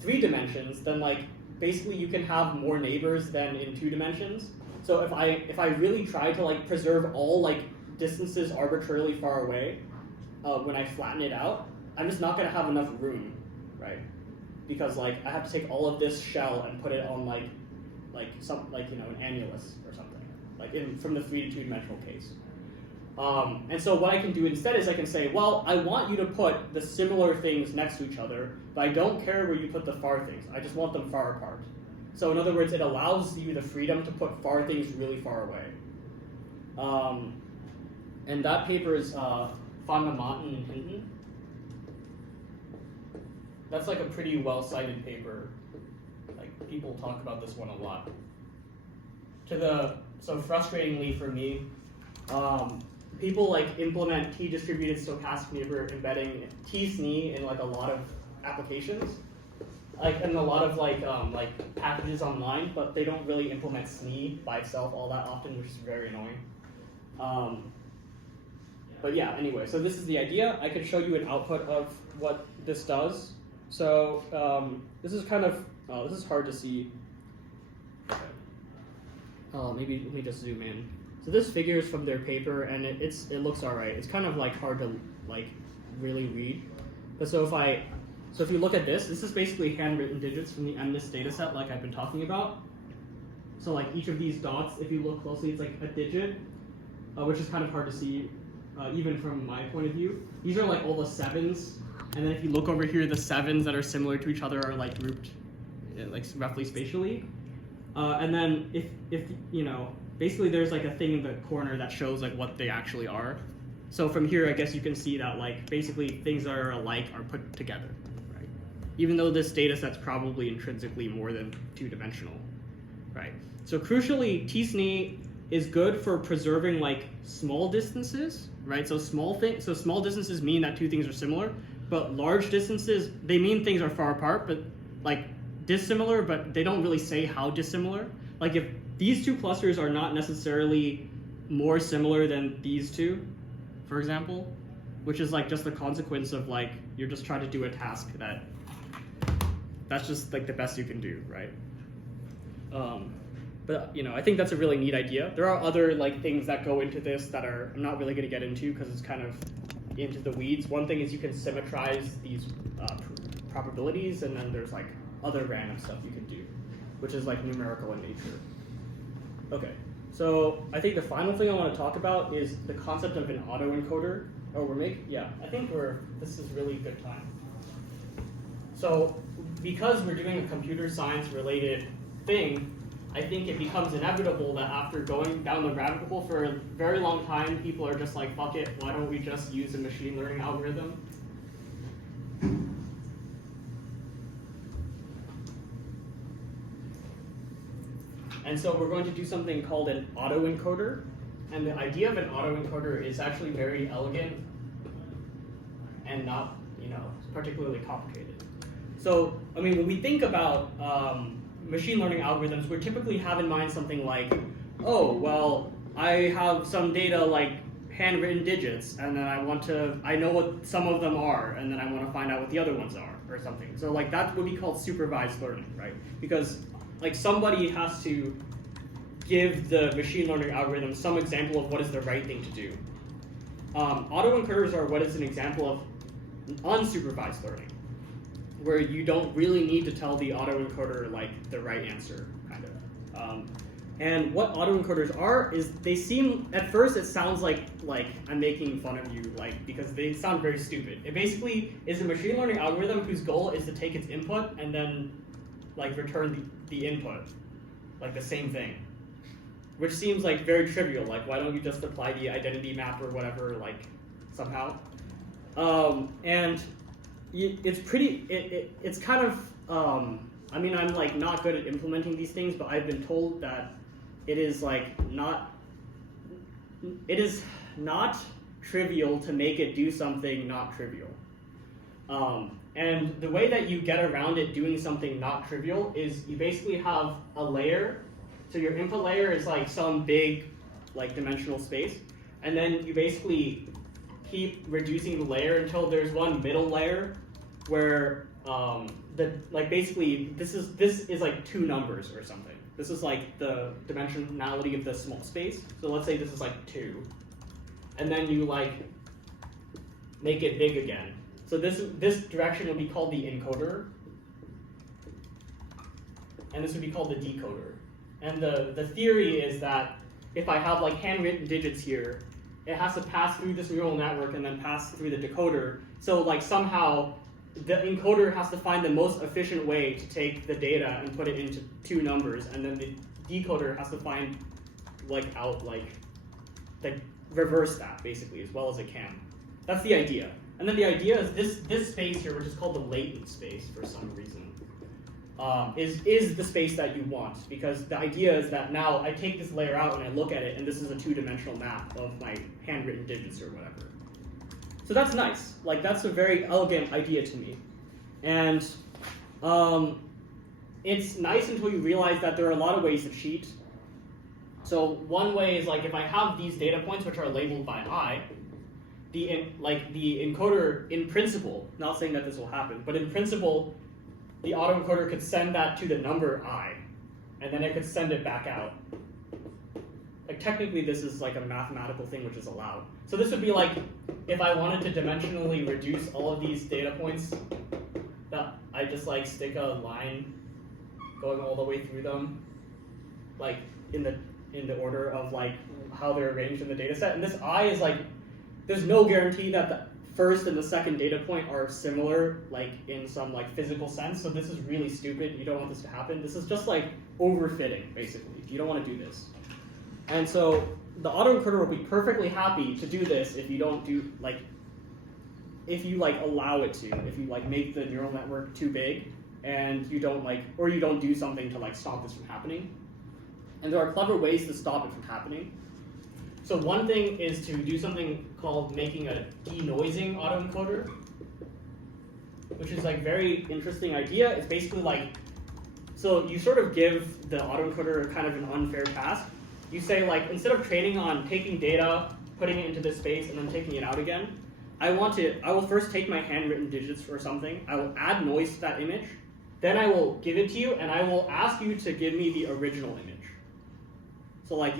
3 dimensions, then like basically you can have more neighbors than in 2 dimensions. So if I really try to like preserve all like distances arbitrarily far away, when I flatten it out, I'm just not going to have enough room, right? Because like I have to take all of this shell and put it on like some like an annulus or something, like from the 3 to 2 dimensional case. And so what I can do instead is I can say, well, I want you to put the similar things next to each other, but I don't care where you put the far things. I just want them far apart. So in other words, it allows you the freedom to put far things really far away. And that paper is Van de Maten and Hinton. That's like a pretty well-cited paper. Like people talk about this one a lot. So frustratingly for me, people like implement t-distributed stochastic neighbor embedding t-SNE in like a lot of applications, like in a lot of like packages online, but they don't really implement SNE by itself all that often, which is very annoying. But yeah, anyway, so this is the idea. I could show you an output of what this does. So this is kind of this is hard to see. Maybe let me just zoom in. So this figure is from their paper, and it looks all right. It's kind of like hard to like really read. But so if you look at this is basically handwritten digits from the MNIST dataset, like I've been talking about. So like each of these dots, if you look closely, it's like a digit, which is kind of hard to see, even from my point of view. These are like all the 7s, and then if you look over here, the 7s that are similar to each other are like grouped, like roughly spatially. And then if you know, basically there's like a thing in the corner that shows like what they actually are. So from here, I guess you can see that like basically things that are alike are put together, right? Even though this data set's probably intrinsically more than 2-dimensional, right? So crucially, t-SNE is good for preserving like small distances, right? So small distances mean that two things are similar, but large distances, they mean things are far apart, but like dissimilar, but they don't really say how dissimilar. Like if these two clusters are not necessarily more similar than these two, for example, which is like just the consequence of like you're just trying to do a task that's just like the best you can do, right? But you know, I think that's a really neat idea. There are other like things that go into this that I'm not really going to get into because it's kind of into the weeds. One thing is you can symmetrize these probabilities, and then there's like other random stuff you can do, which is like numerical in nature. Okay, so I think the final thing I want to talk about is the concept of an autoencoder. I think this is really good time. So because we're doing a computer science related thing, I think it becomes inevitable that after going down the rabbit hole for a very long time, people are just like, fuck it, why don't we just use a machine learning algorithm? And so we're going to do something called an autoencoder. And the idea of an autoencoder is actually very elegant and not, particularly complicated. So, I mean, when we think about machine learning algorithms, we typically have in mind something like, oh, well, I have some data like handwritten digits, and then I know what some of them are, and then I want to find out what the other ones are, or something. So like that would be called supervised learning, right? Because like somebody has to give the machine learning algorithm some example of what is the right thing to do. Autoencoders are what is an example of unsupervised learning, where you don't really need to tell the autoencoder like the right answer, kind of. And what autoencoders are is they seem, at first it sounds like I'm making fun of you, like because they sound very stupid. It basically is a machine learning algorithm whose goal is to take its input and then like return the input, like the same thing, which seems like very trivial. Like why don't you just apply the identity map or whatever, like somehow? And it's pretty. It's kind of. I mean, I'm like not good at implementing these things, but I've been told that it is like not. It is not trivial to make it do something not trivial. And the way that you get around it doing something not trivial is you basically have a layer. So your input layer is like some big, like dimensional space, and then you basically keep reducing the layer until there's one middle layer where basically this is like two numbers or something. This is like the dimensionality of the small space. So let's say this is like 2, and then you like make it big again. So this direction would be called the encoder, and this would be called the decoder. And the theory is that if I have like handwritten digits here, it has to pass through this neural network and then pass through the decoder. So like somehow the encoder has to find the most efficient way to take the data and put it into 2 numbers, and then the decoder has to find like reverse that basically as well as it can. That's the idea. And then the idea is this space here, which is called the latent space for some reason, is the space that you want, because the idea is that now I take this layer out and I look at it, and this is a 2-dimensional map of my handwritten digits or whatever. So that's nice. Like that's a very elegant idea to me, and it's nice until you realize that there are a lot of ways to cheat. So one way is like if I have these data points which are labeled by I, the encoder in principle, not saying that this will happen, but in principle, the autoencoder could send that to the number I, and then it could send it back out. Like technically this is like a mathematical thing which is allowed. So this would be like if I wanted to dimensionally reduce all of these data points, that I just like stick a line going all the way through them, like in the order of like how they're arranged in the data set. And this I is like, there's no guarantee that the first and the second data point are similar, like in some like physical sense. So this is really stupid. You don't want this to happen. This is just like overfitting, basically. You don't want to do this. And so the autoencoder will be perfectly happy to do this if you don't do if you allow it to. If you make the neural network too big and you don't or you don't do something to stop this from happening. And there are clever ways to stop it from happening. So one thing is to do something called making a denoising autoencoder, which is like very interesting idea. It's basically like, so you sort of give the autoencoder kind of an unfair task. You say like, instead of training on taking data, putting it into this space, and then taking it out again, I will first take my handwritten digits or something, I will add noise to that image, then I will give it to you, and I will ask you to give me the original image. So like,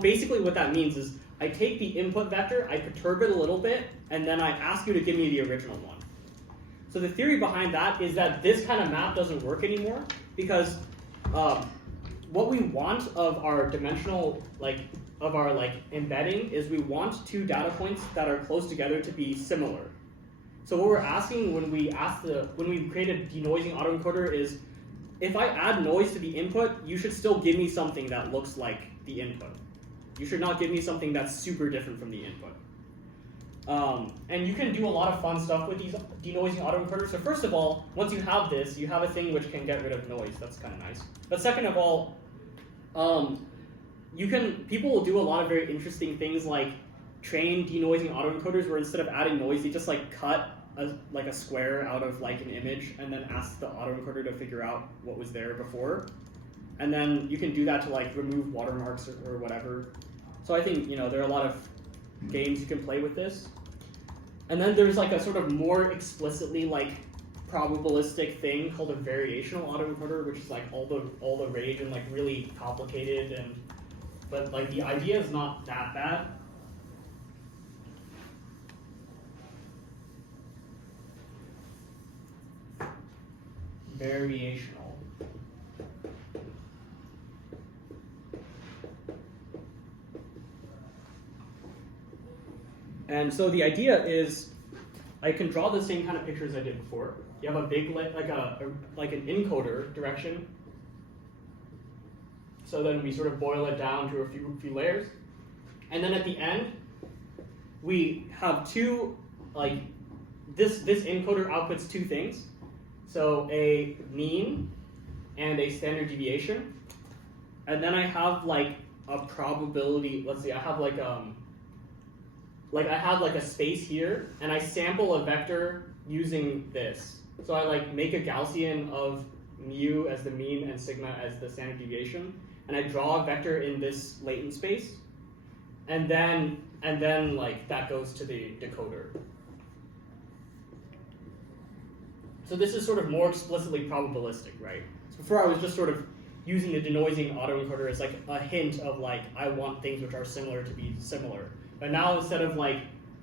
basically what that means is, I take the input vector, I perturb it a little bit, and then I ask you to give me the original one. So the theory behind that is that this kind of map doesn't work anymore, because what we want of our dimensional, embedding is we want two data points that are close together to be similar. So what we're asking when we create a denoising autoencoder is, if I add noise to the input, you should still give me something that looks like the input. You should not give me something that's super different from the input. And you can do a lot of fun stuff with these denoising autoencoders. So first of all, once you have this, you have a thing which can get rid of noise. That's kind of nice. But second of all, people will do a lot of very interesting things like train denoising autoencoders where instead of adding noise, they just like cut a square out of like an image and then ask the autoencoder to figure out what was there before. And then you can do that to like remove watermarks or whatever. So I think, there are a lot of games you can play with this. And then there's like a sort of more explicitly like probabilistic thing called a variational autoencoder, which is like all the rage and like really complicated, but like the idea is not that bad. Variational. And so the idea is, I can draw the same kind of picture as I did before. You have a big, like an encoder direction. So then we sort of boil it down to a few layers. And then at the end, we have two, this encoder outputs two things. So a mean and a standard deviation. And then I have like a probability, let's see, I have I have a space here, and I sample a vector using this. So I make a Gaussian of mu as the mean and sigma as the standard deviation, and I draw a vector in this latent space, and then that goes to the decoder. So this is sort of more explicitly probabilistic, right? So before I was just sort of using the denoising autoencoder as a hint of I want things which are similar to be similar. But now instead of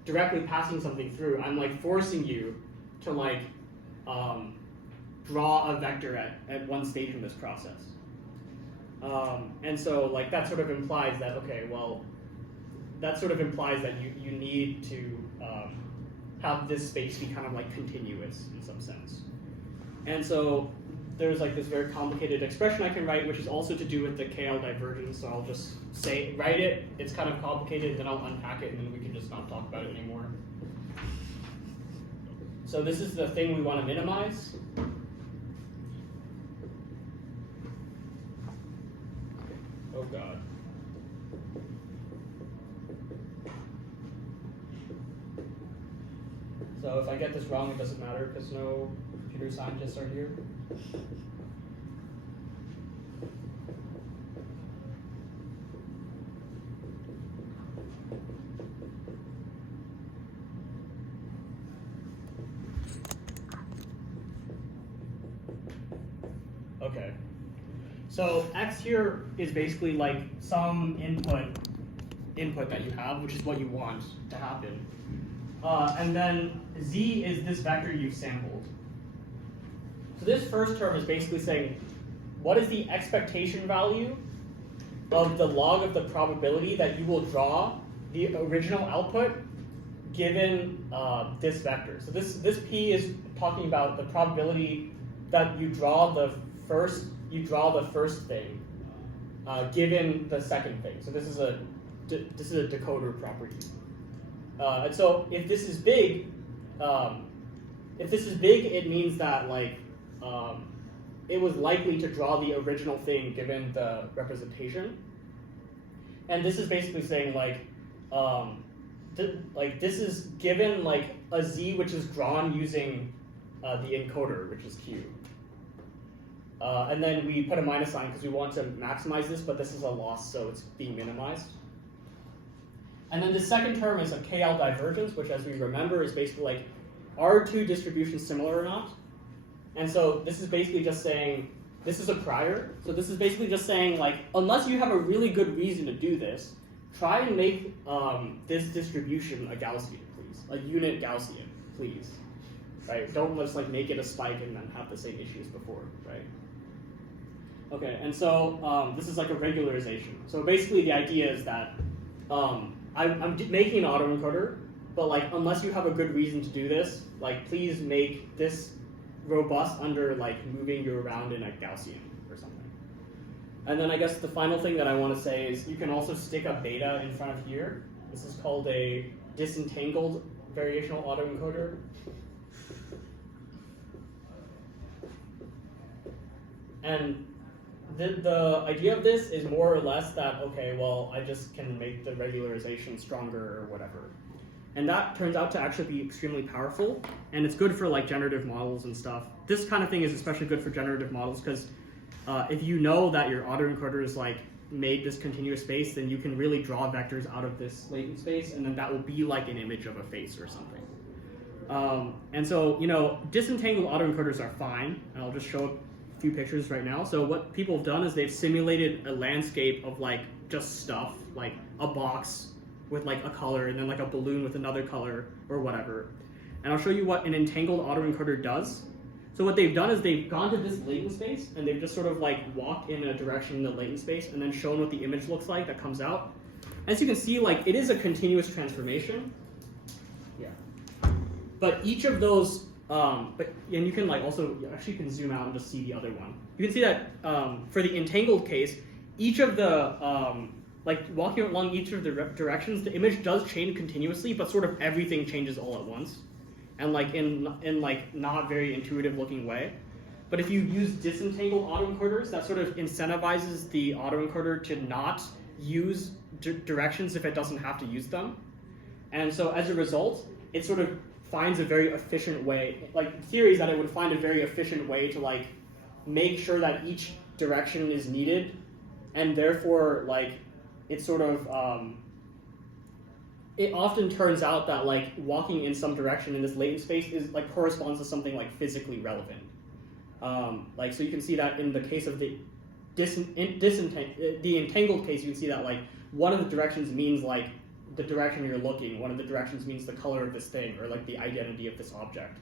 directly passing something through, I'm forcing you to draw a vector at one stage in this process. And so that sort of implies that, okay, well, that sort of implies that you need to have this space be kind of continuous in some sense. And so there's this very complicated expression I can write, which is also to do with the KL divergence. So I'll just write it. It's kind of complicated, then I'll unpack it, and then we can just not talk about it anymore. So this is the thing we want to minimize. Oh God. So if I get this wrong, it doesn't matter because no computer scientists are here. Okay. So X here is basically some input that you have, which is what you want to happen. And then Z is this vector you've sampled. So this first term is basically saying, what is the expectation value of the log of the probability that you will draw the original output given this vector? So this P is talking about the probability that you draw the first thing given the second thing. So this is a decoder property. And so if this is big, it means that it was likely to draw the original thing given the representation. And this is basically saying like, this is given like a z which is drawn using the encoder, which is q. And then we put a minus sign because we want to maximize this, but this is a loss, so it's being minimized. And then the second term is a KL divergence, which, as we remember, is basically like, are two distributions similar or not? And so this is basically just saying, this is a prior. So this is basically just saying, like, unless you have a really good reason to do this, try and make this distribution a Gaussian, please. A unit Gaussian, please. Right? Don't just like make it a spike and then have the same issues before, right? Okay, and so this is like a regularization. So basically the idea is that I'm making an autoencoder, but like unless you have a good reason to do this, like please make this robust under like moving you around in a Gaussian or something. And then I guess the final thing that I want to say is you can also stick a beta in front of here. This is called a disentangled variational autoencoder. And the idea of this is more or less that, okay, well, I just can make the regularization stronger or whatever. And that turns out to actually be extremely powerful, and it's good for like generative models and stuff. This kind of thing is especially good for generative models because if you know that your autoencoder is like made this continuous space, then you can really draw vectors out of this latent space, and then that will be like an image of a face or something. And so, you know, disentangled autoencoders are fine, and I'll just show a few pictures right now. So what people have done is they've simulated a landscape of like just stuff, like a box with like a color and then like a balloon with another color or whatever. And I'll show you what an entangled autoencoder does. So what they've done is they've gone to this latent space and they've just sort of like walked in a direction in the latent space and then shown what the image looks like that comes out. As you can see, like it is a continuous transformation. Yeah. But each of those, and you can like also, actually you can zoom out and just see the other one. You can see that for the entangled case, each of the, like walking along each of the directions, the image does change continuously, but sort of everything changes all at once, and like in like not very intuitive looking way. But if you use disentangled autoencoders, that sort of incentivizes the autoencoder to not use directions if it doesn't have to use them. And so as a result, it sort of finds a very efficient way, like the theory is that it would find a very efficient way to like make sure that each direction is needed, and therefore like it's sort of, it often turns out that like walking in some direction in this latent space is like corresponds to something like physically relevant. Like so you can see that in the case of the entangled case, you can see that like one of the directions means like the direction you're looking, one of the directions means the color of this thing or like the identity of this object.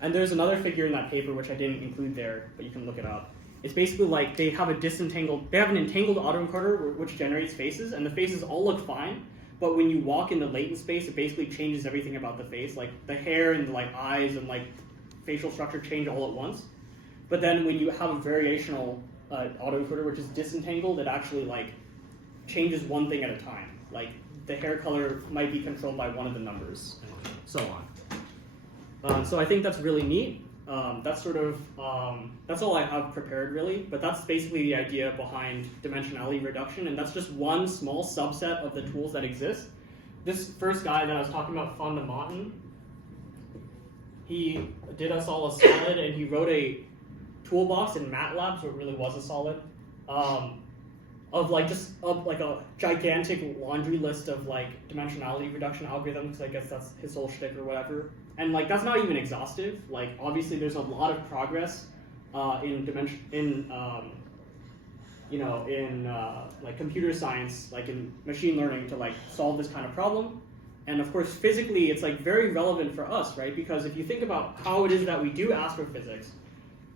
And there's another figure in that paper which I didn't include there, but you can look it up. It's basically like they have an entangled autoencoder which generates faces, and the faces all look fine, but when you walk in the latent space, it basically changes everything about the face, like the hair and the like eyes and like facial structure change all at once. But then when you have a variational autoencoder which is disentangled, it actually like changes one thing at a time. Like the hair color might be controlled by one of the numbers, and so on. So I think that's really neat. That's sort of, that's all I have prepared really, but that's basically the idea behind dimensionality reduction, and that's just one small subset of the tools that exist. This first guy that I was talking about, Van de Maten, he did us all a solid, and he wrote a toolbox in MATLAB, so it really was a solid, of like just like a gigantic laundry list of like dimensionality reduction algorithms. I guess that's his whole shtick or whatever. And like that's not even exhaustive. Like obviously there's a lot of progress in like computer science, like in machine learning, to like solve this kind of problem. And of course physically it's like very relevant for us, right? Because if you think about how it is that we do astrophysics,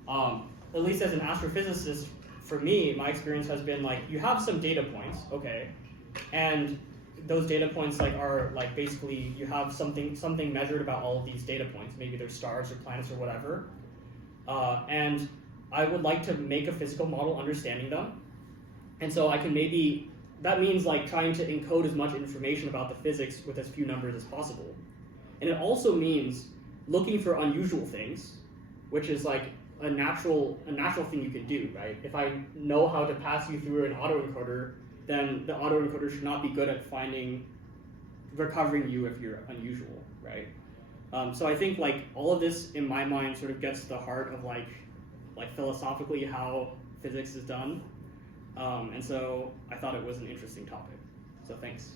at least as an astrophysicist, for me, my experience has been like you have some data points, okay, and those data points like are like basically you have something measured about all of these data points. Maybe they're stars or planets or whatever, and I would like to make a physical model understanding them, and so I can maybe that means like trying to encode as much information about the physics with as few numbers as possible, and it also means looking for unusual things, which is like a natural thing you could do, right? If I know how to pass you through an autoencoder, then the autoencoder should not be good at recovering you if you're unusual, right? So I think like all of this in my mind sort of gets to the heart of like philosophically how physics is done, and so I thought it was an interesting topic. So thanks.